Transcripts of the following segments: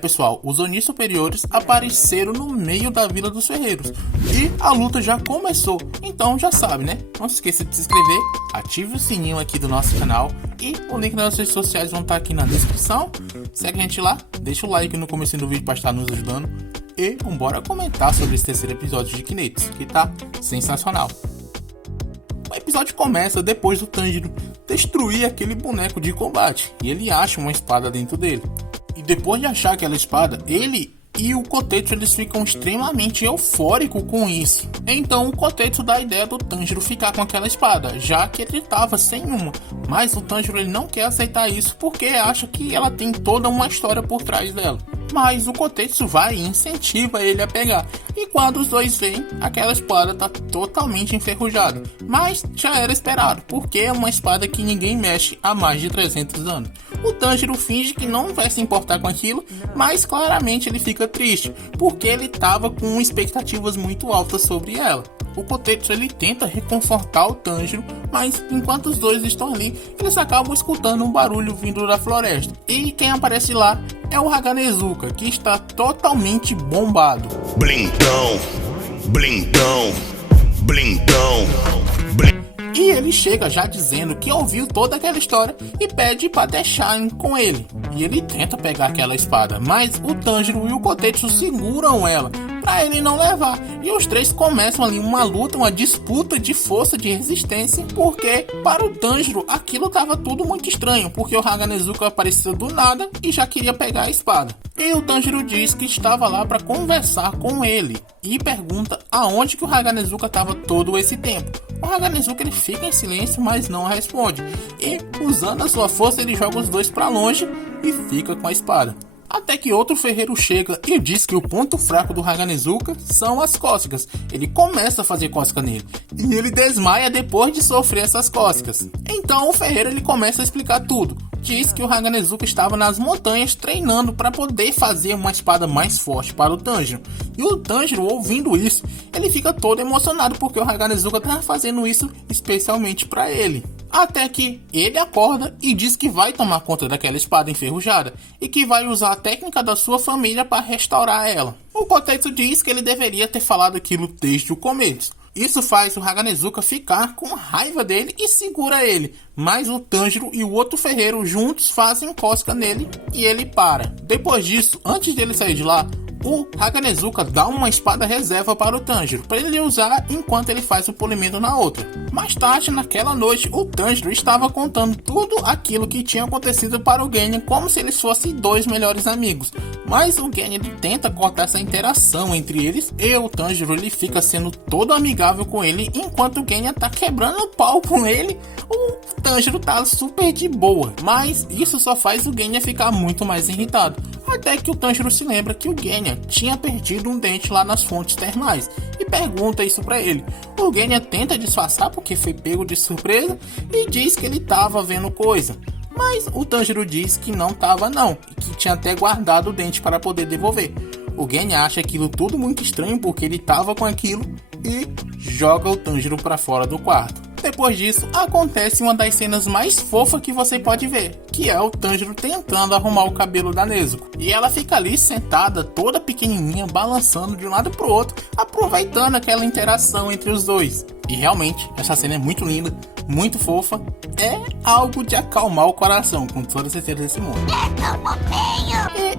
Pessoal, os Onis superiores apareceram no meio da Vila dos Ferreiros e a luta já começou, então já sabe, né? Não se esqueça de se inscrever, ative o sininho aqui do nosso canal e o link das redes sociais vão estar aqui na descrição. Segue a gente lá, deixa o like no começo do vídeo para estar nos ajudando e bora comentar sobre esse terceiro episódio de Kinetis, que tá sensacional. O episódio começa depois do Tanjiro destruir aquele boneco de combate e ele acha uma espada dentro dele. E depois de achar aquela espada, ele e o Kotetsu eles ficam extremamente eufóricos com isso. Então o Kotetsu dá a ideia do Tanjiro ficar com aquela espada, já que ele estava sem uma. Mas o Tanjiro ele não quer aceitar isso porque acha que ela tem toda uma história por trás dela. Mas o Kotetsu vai e incentiva ele a pegar. E quando os dois veem, aquela espada está totalmente enferrujada. Mas já era esperado, porque é uma espada que ninguém mexe há mais de 300 anos. O Tanjiro finge que não vai se importar com aquilo, mas claramente ele fica triste, porque ele estava com expectativas muito altas sobre ela. O Kotetsu ele tenta reconfortar o Tanjiro, mas enquanto os dois estão ali, eles acabam escutando um barulho vindo da floresta. E quem aparece lá é o Haganezuka, que está totalmente bombado. Blindão, blindão, blindão, blindão. E ele chega já dizendo que ouviu toda aquela história e pede para deixar com ele. E ele tenta pegar aquela espada, mas o Tanjiro e o Kotetsu seguram ela para ele não levar. E os três começam ali uma luta, uma disputa de força, de resistência, porque para o Tanjiro aquilo estava tudo muito estranho, porque o Haganezuka apareceu do nada e já queria pegar a espada. E o Tanjiro diz que estava lá para conversar com ele e pergunta aonde que o Haganezuka estava todo esse tempo. O Haganezuka ele fica em silêncio, mas não responde. E usando a sua força ele joga os dois para longe e fica com a espada. Até que outro ferreiro chega e diz que o ponto fraco do Haganezuka são as cócegas. Ele começa a fazer cócega nele e ele desmaia depois de sofrer essas cócegas. Então o ferreiro ele começa a explicar tudo. Diz que o Haganezuka estava nas montanhas treinando para poder fazer uma espada mais forte para o Tanjiro. E o Tanjiro, ouvindo isso, ele fica todo emocionado porque o Haganezuka estava fazendo isso especialmente para ele. Até que ele acorda e diz que vai tomar conta daquela espada enferrujada e que vai usar a técnica da sua família para restaurar ela. O Kotetsu diz que ele deveria ter falado aquilo desde o começo. Isso faz o Haganezuka ficar com raiva dele e segura ele, mas o Tanjiro e o outro ferreiro juntos fazem cócega nele e ele para. Depois disso, antes dele sair de lá, o Haganezuka dá uma espada reserva para o Tanjiro, para ele usar enquanto ele faz o polimento na outra. Mais tarde, naquela noite, o Tanjiro estava contando tudo aquilo que tinha acontecido para o Genya como se eles fossem dois melhores amigos. Mas o Genya ele tenta cortar essa interação entre eles e o Tanjiro ele fica sendo todo amigável com ele, enquanto o Genya tá quebrando o pau com ele. O Tanjiro tá super de boa, mas isso só faz o Genya ficar muito mais irritado. Até que o Tanjiro se lembra que o Genya tinha perdido um dente lá nas fontes termais e pergunta isso pra ele. O Genya tenta disfarçar porque foi pego de surpresa e diz que ele estava vendo coisa. Mas o Tanjiro diz que não estava não, e que tinha até guardado o dente para poder devolver. O Genya acha aquilo tudo muito estranho porque ele estava com aquilo e joga o Tanjiro para fora do quarto. Depois disso, acontece uma das cenas mais fofas que você pode ver, que é o Tanjiro tentando arrumar o cabelo da Nezuko. E ela fica ali sentada, toda pequenininha, balançando de um lado pro outro, aproveitando aquela interação entre os dois. E realmente, essa cena é muito linda, muito fofa, é algo de acalmar o coração, com toda certeza desse mundo.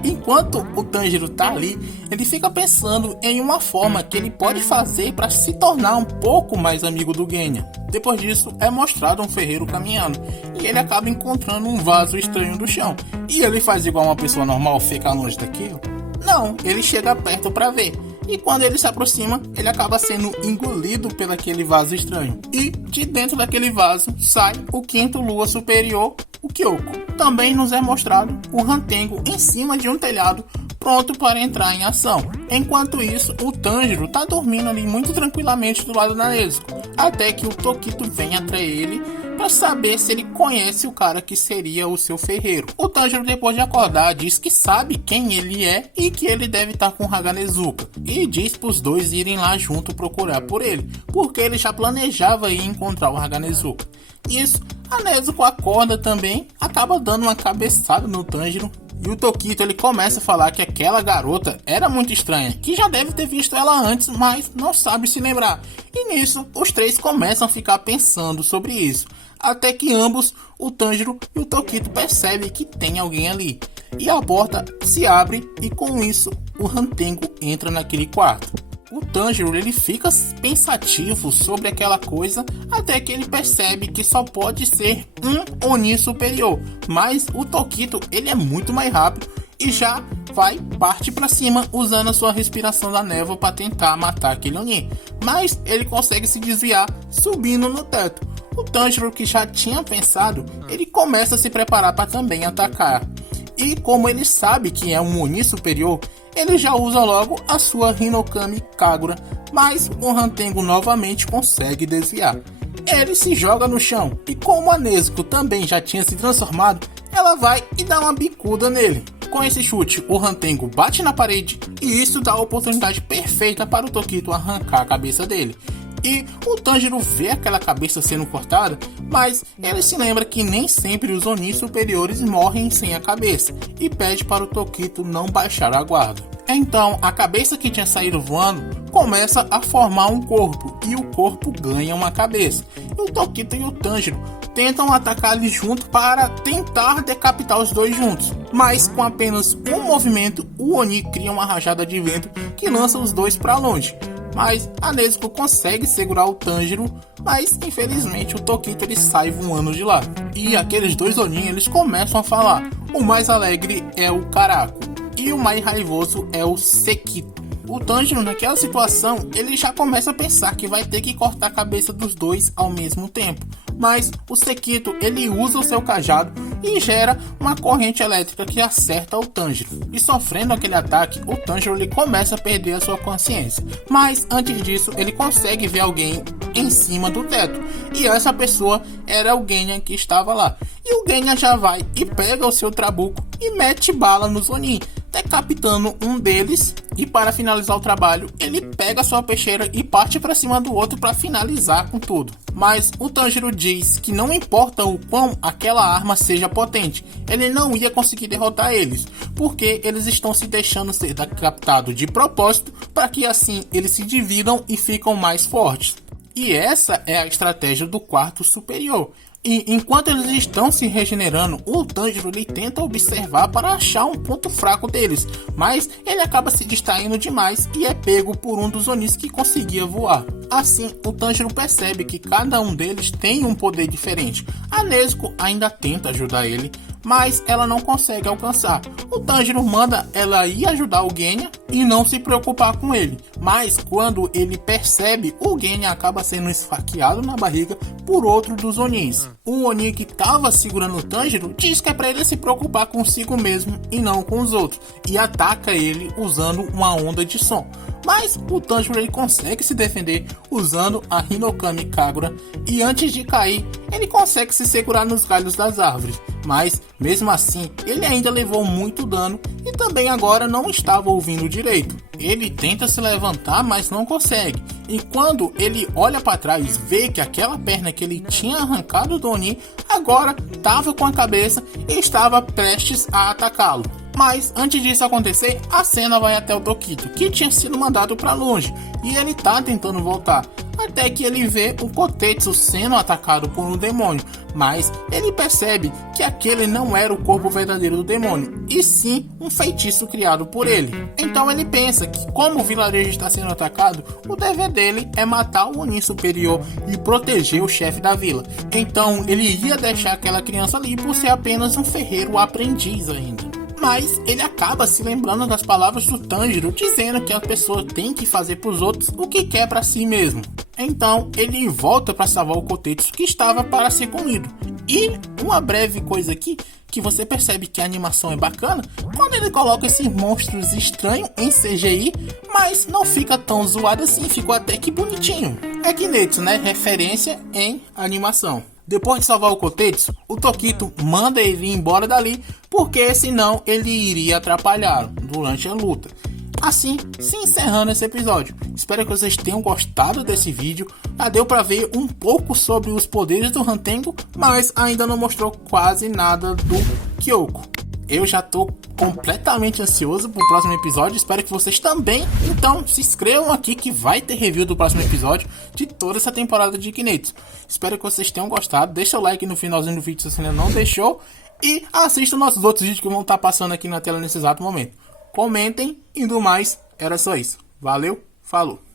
E enquanto o Tanjiro tá ali, ele fica pensando em uma forma que ele pode fazer para se tornar um pouco mais amigo do Genya. Depois disso, é mostrado um ferreiro caminhando, e ele acaba encontrando um vaso estranho do chão. E ele faz igual uma pessoa normal, fica longe daquilo? Não, ele chega perto para ver. E quando ele se aproxima, ele acaba sendo engolido pelo aquele vaso estranho. E de dentro daquele vaso sai o quinto lua superior, o Kyoko. Também nos é mostrado o Hantengo em cima de um telhado, pronto para entrar em ação. Enquanto isso, o Tanjiro tá dormindo ali muito tranquilamente do lado da Nezuko, até que o Tokito vem atrás ele para saber se ele conhece o cara que seria o seu ferreiro. O Tanjiro, depois de acordar, diz que sabe quem ele é e que ele deve estar com o Haganezuka, e diz para os dois irem lá junto procurar por ele, porque ele já planejava ir encontrar o Haganezuka. Isso, a Nezuko acorda também, acaba dando uma cabeçada no Tanjiro E o Tokito ele começa a falar que aquela garota era muito estranha, que já deve ter visto ela antes, mas não sabe se lembrar. E nisso, os três começam a ficar pensando sobre isso. Até que ambos, o Tanjiro e o Tokito, percebem que tem alguém ali. E a porta se abre e com isso o Hantengo entra naquele quarto. O Tanjiro ele fica pensativo sobre aquela coisa até que ele percebe que só pode ser um Oni superior. Mas o Tokito ele é muito mais rápido e já parte para cima usando a sua respiração da névoa para tentar matar aquele Oni. Mas ele consegue se desviar subindo no teto. O Tanjiro, que já tinha pensado, ele começa a se preparar para também atacar. E como ele sabe que é um Oni superior, ele já usa logo a sua Hinokami Kagura, mas o Hantengo novamente consegue desviar. Ele se joga no chão e como a Nezuko também já tinha se transformado, ela vai e dá uma bicuda nele. Com esse chute, o Hantengo bate na parede e isso dá a oportunidade perfeita para o Tokito arrancar a cabeça dele. E o Tanjiro vê aquela cabeça sendo cortada, mas ele se lembra que nem sempre os Oni superiores morrem sem a cabeça e pede para o Tokito não baixar a guarda. Então a cabeça que tinha saído voando começa a formar um corpo e o corpo ganha uma cabeça. E o Tokito e o Tanjiro tentam atacar eles juntos para tentar decapitar os dois juntos, mas com apenas um movimento o Oni cria uma rajada de vento que lança os dois para longe. Mas a Nezuko consegue segurar o Tanjiro, mas infelizmente o Tokito ele sai voando de lá. E aqueles dois Oni eles começam a falar. O mais alegre é o Karako e o mais raivoso é o Sekito. O Tanjiro naquela situação ele já começa a pensar que vai ter que cortar a cabeça dos dois ao mesmo tempo. Mas o Sekito ele usa o seu cajado e gera uma corrente elétrica que acerta o Tanjiro. E sofrendo aquele ataque, o Tanjiro ele começa a perder a sua consciência. Mas antes disso, ele consegue ver alguém em cima do teto. E essa pessoa era o Genya que estava lá. E o Genya já vai e pega o seu trabuco e mete bala nos Oni, decapitando um deles. E para finalizar o trabalho, ele pega sua peixeira e parte para cima do outro para finalizar com tudo. Mas o Tanjiro diz que não importa o quão aquela arma seja potente, ele não ia conseguir derrotar eles, porque eles estão se deixando ser decapitados de propósito para que assim eles se dividam e ficam mais fortes. E essa é a estratégia do quarto superior. E enquanto eles estão se regenerando, o Tanjiro ele tenta observar para achar um ponto fraco deles, mas ele acaba se distraindo demais e é pego por um dos Onis que conseguia voar. Assim, o Tanjiro percebe que cada um deles tem um poder diferente. A Nezuko ainda tenta ajudar ele, mas ela não consegue alcançar. O Tanjiro manda ela ir ajudar o Genya e não se preocupar com ele, mas quando ele percebe, o Genya acaba sendo esfaqueado na barriga por outro dos Onis. O Oni que estava segurando o Tanjiro diz que é para ele se preocupar consigo mesmo e não com os outros, e ataca ele usando uma onda de som. Mas o Tanjiro ele consegue se defender usando a Hinokami Kagura e antes de cair, ele consegue se segurar nos galhos das árvores. Mas mesmo assim, ele ainda levou muito dano e também agora não estava ouvindo direito. Ele tenta se levantar, mas não consegue. E quando ele olha para trás, vê que aquela perna que ele tinha arrancado do Oni agora estava com a cabeça e estava prestes a atacá-lo. Mas antes disso acontecer, a cena vai até o Tokito, que tinha sido mandado para longe, e ele tá tentando voltar, até que ele vê o Kotetsu sendo atacado por um demônio, mas ele percebe que aquele não era o corpo verdadeiro do demônio, e sim um feitiço criado por ele. Então ele pensa que como o vilarejo está sendo atacado, o dever dele é matar o Oni superior e proteger o chefe da vila. Então ele ia deixar aquela criança ali por ser apenas um ferreiro aprendiz ainda. Mas ele acaba se lembrando das palavras do Tanjiro, dizendo que a pessoa tem que fazer para os outros o que quer para si mesmo. Então ele volta para salvar o Kotetsu que estava para ser comido. E uma breve coisa aqui, que você percebe que a animação é bacana, quando ele coloca esses monstros estranhos em CGI, mas não fica tão zoado assim, ficou até que bonitinho. É Kimetsu, né? Referência em animação. Depois de salvar o Kotetsu, o Tokito manda ele ir embora dali, porque senão ele iria atrapalhá-lo durante a luta. Assim, se encerrando esse episódio. Espero que vocês tenham gostado desse vídeo. Já deu pra ver um pouco sobre os poderes do Hantengo, mas ainda não mostrou quase nada do Kyoko. Eu já tô completamente ansioso pro próximo episódio, espero que vocês também. Então se inscrevam aqui que vai ter review do próximo episódio de toda essa temporada de Kinetos. Espero que vocês tenham gostado, deixa o like no finalzinho do vídeo se você ainda não deixou, e assista nossos outros vídeos que vão estar passando aqui na tela nesse exato momento. Comentem e do mais, era só isso. Valeu, falou!